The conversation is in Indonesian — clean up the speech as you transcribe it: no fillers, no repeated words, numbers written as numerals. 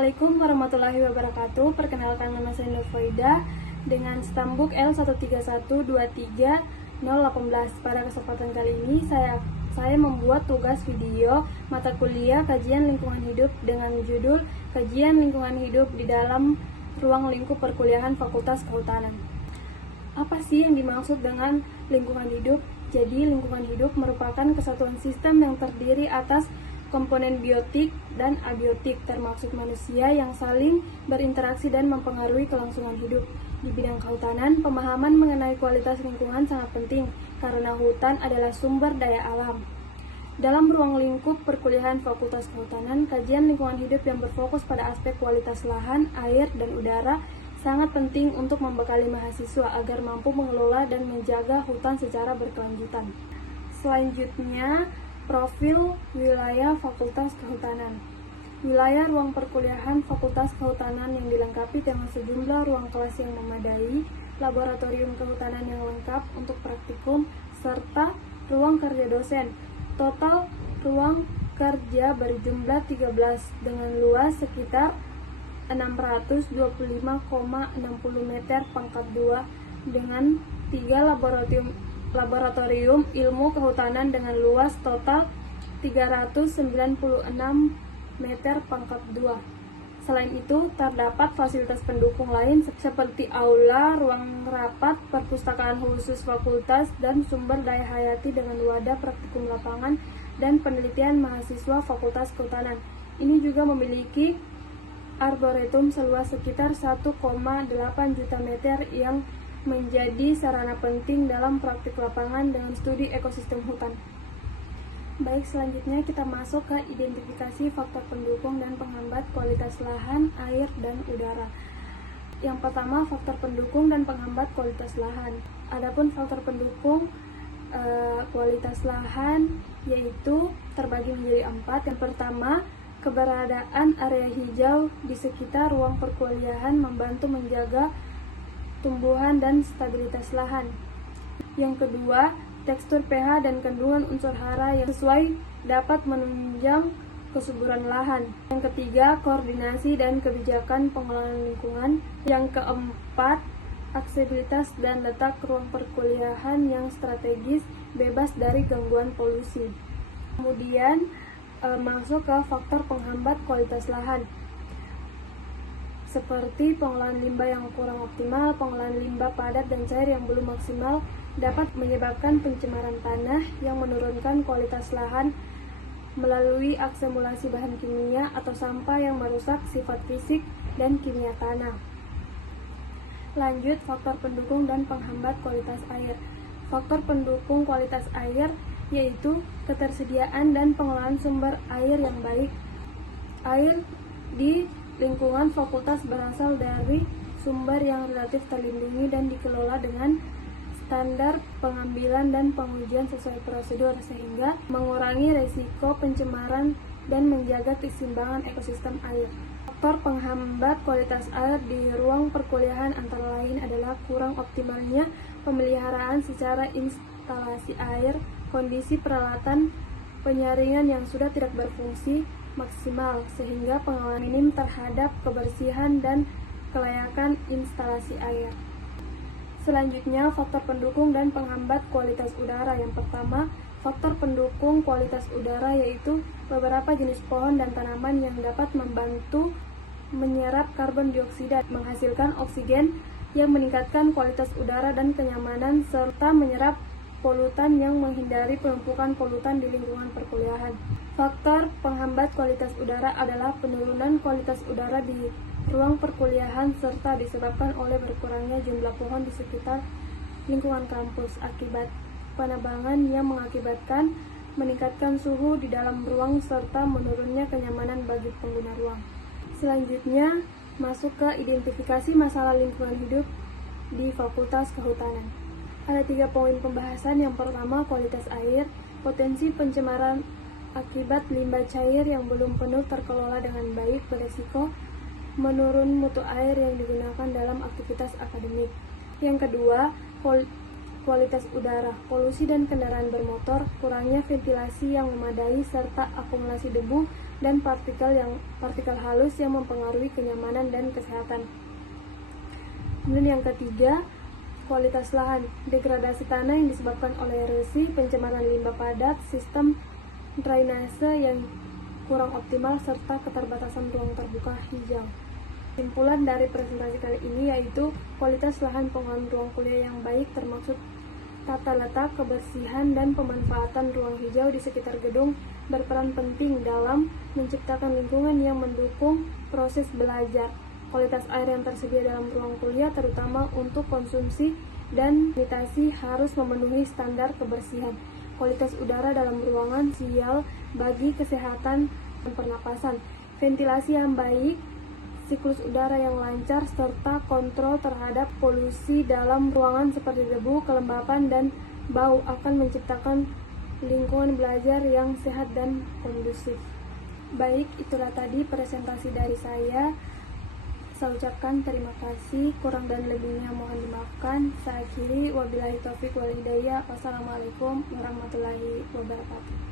Assalamualaikum warahmatullahi wabarakatuh. Perkenalkan, nama saya Nur Faida dengan stambuk L13123-018. Pada kesempatan kali ini saya membuat tugas video mata kuliah kajian lingkungan hidup dengan judul Kajian Lingkungan Hidup di dalam Ruang Lingkup Perkuliahan Fakultas Kehutanan. Apa sih yang dimaksud dengan lingkungan hidup? Jadi, lingkungan hidup merupakan kesatuan sistem yang terdiri atas komponen biotik dan abiotik, termasuk manusia yang saling berinteraksi dan mempengaruhi kelangsungan hidup. Di bidang kehutanan, pemahaman mengenai kualitas lingkungan sangat penting karena hutan adalah sumber daya alam. Dalam ruang lingkup perkuliahan Fakultas Kehutanan, kajian lingkungan hidup yang berfokus pada aspek kualitas lahan, air, dan udara sangat penting untuk membekali mahasiswa agar mampu mengelola dan menjaga hutan secara berkelanjutan. Selanjutnya, profil wilayah Fakultas Kehutanan. Wilayah ruang perkuliahan Fakultas Kehutanan yang dilengkapi dengan sejumlah ruang kelas yang memadai, laboratorium kehutanan yang lengkap untuk praktikum, serta ruang kerja dosen. Total ruang kerja berjumlah 13 dengan luas sekitar 625,60 meter pangkat 2 dengan 3 laboratorium ilmu kehutanan dengan luas total 396 meter pangkat 2. Selain itu, terdapat fasilitas pendukung lain seperti aula, ruang rapat, perpustakaan khusus fakultas, dan sumber daya hayati dengan wadah praktikum lapangan dan penelitian mahasiswa Fakultas Kehutanan. Ini juga memiliki arboretum seluas sekitar 1,8 juta meter yang menjadi sarana penting dalam praktik lapangan dengan studi ekosistem hutan. Baik, selanjutnya kita masuk ke identifikasi faktor pendukung dan penghambat kualitas lahan, air, dan udara. Yang pertama, faktor pendukung dan penghambat kualitas lahan. Adapun faktor pendukung kualitas lahan yaitu terbagi menjadi 4. Yang pertama, keberadaan area hijau di sekitar ruang perkuliahan membantu menjaga tumbuhan dan stabilitas lahan. Yang kedua, tekstur pH dan kandungan unsur hara yang sesuai dapat menunjang kesuburan lahan. Yang ketiga, koordinasi dan kebijakan pengelolaan lingkungan. Yang keempat, aksesibilitas dan letak ruang perkuliahan yang strategis, bebas dari gangguan polusi. Kemudian masuk ke faktor penghambat kualitas lahan, seperti pengolahan limbah yang kurang optimal, pengolahan limbah padat dan cair yang belum maksimal dapat menyebabkan pencemaran tanah yang menurunkan kualitas lahan melalui aksemulasi bahan kimia atau sampah yang merusak sifat fisik dan kimia tanah. Lanjut, faktor pendukung dan penghambat kualitas air. Faktor pendukung kualitas air yaitu ketersediaan dan pengelolaan sumber air yang baik. Air di lingkungan fakultas berasal dari sumber yang relatif terlindungi dan dikelola dengan standar pengambilan dan pengujian sesuai prosedur sehingga mengurangi risiko pencemaran dan menjaga keseimbangan ekosistem air. Faktor penghambat kualitas air di ruang perkuliahan antara lain adalah kurang optimalnya pemeliharaan secara instalasi air, kondisi peralatan penyaringan yang sudah tidak berfungsi maksimal sehingga pengawasan minim terhadap kebersihan dan kelayakan instalasi air. Selanjutnya, faktor pendukung dan penghambat kualitas udara. Yang pertama, faktor pendukung kualitas udara yaitu beberapa jenis pohon dan tanaman yang dapat membantu menyerap karbon dioksida, menghasilkan oksigen yang meningkatkan kualitas udara dan kenyamanan serta menyerap polutan yang menghindari penumpukan polutan di lingkungan perkuliahan. Faktor penghambat kualitas udara adalah penurunan kualitas udara di ruang perkuliahan serta disebabkan oleh berkurangnya jumlah pohon di sekitar lingkungan kampus akibat penebangan yang mengakibatkan meningkatkan suhu di dalam ruang serta menurunnya kenyamanan bagi pengguna ruang. Selanjutnya, masuk ke identifikasi masalah lingkungan hidup di Fakultas Kehutanan. Ada 3 poin pembahasan. Yang pertama, kualitas air, potensi pencemaran akibat limbah cair yang belum penuh terkelola dengan baik beresiko menurun mutu air yang digunakan dalam aktivitas akademik. Yang kedua, kualitas udara, polusi dan kendaraan bermotor, kurangnya ventilasi yang memadai, serta akumulasi debu dan partikel halus yang mempengaruhi kenyamanan dan kesehatan. Kemudian yang ketiga, kualitas lahan, degradasi tanah yang disebabkan oleh erosi, pencemaran limbah padat, sistem drainase yang kurang optimal, serta keterbatasan ruang terbuka hijau. Kesimpulan dari presentasi kali ini yaitu kualitas lahan penggunaan ruang kuliah yang baik termaksud tata letak, kebersihan, dan pemanfaatan ruang hijau di sekitar gedung berperan penting dalam menciptakan lingkungan yang mendukung proses belajar. Kualitas air yang tersedia dalam ruang kuliah terutama untuk konsumsi dan sanitasi harus memenuhi standar kebersihan. Kualitas udara dalam ruangan sial bagi kesehatan dan pernapasan. Ventilasi yang baik, siklus udara yang lancar, serta kontrol terhadap polusi dalam ruangan seperti debu, kelembapan, dan bau akan menciptakan lingkungan belajar yang sehat dan kondusif. Baik, itulah tadi presentasi dari saya. Saya ucapkan terima kasih, kurang dan lebihnya mohon dimaafkan. Saya akhiri, wabillahi taufiq wal hidayah. Wassalamualaikum warahmatullahi wabarakatuh.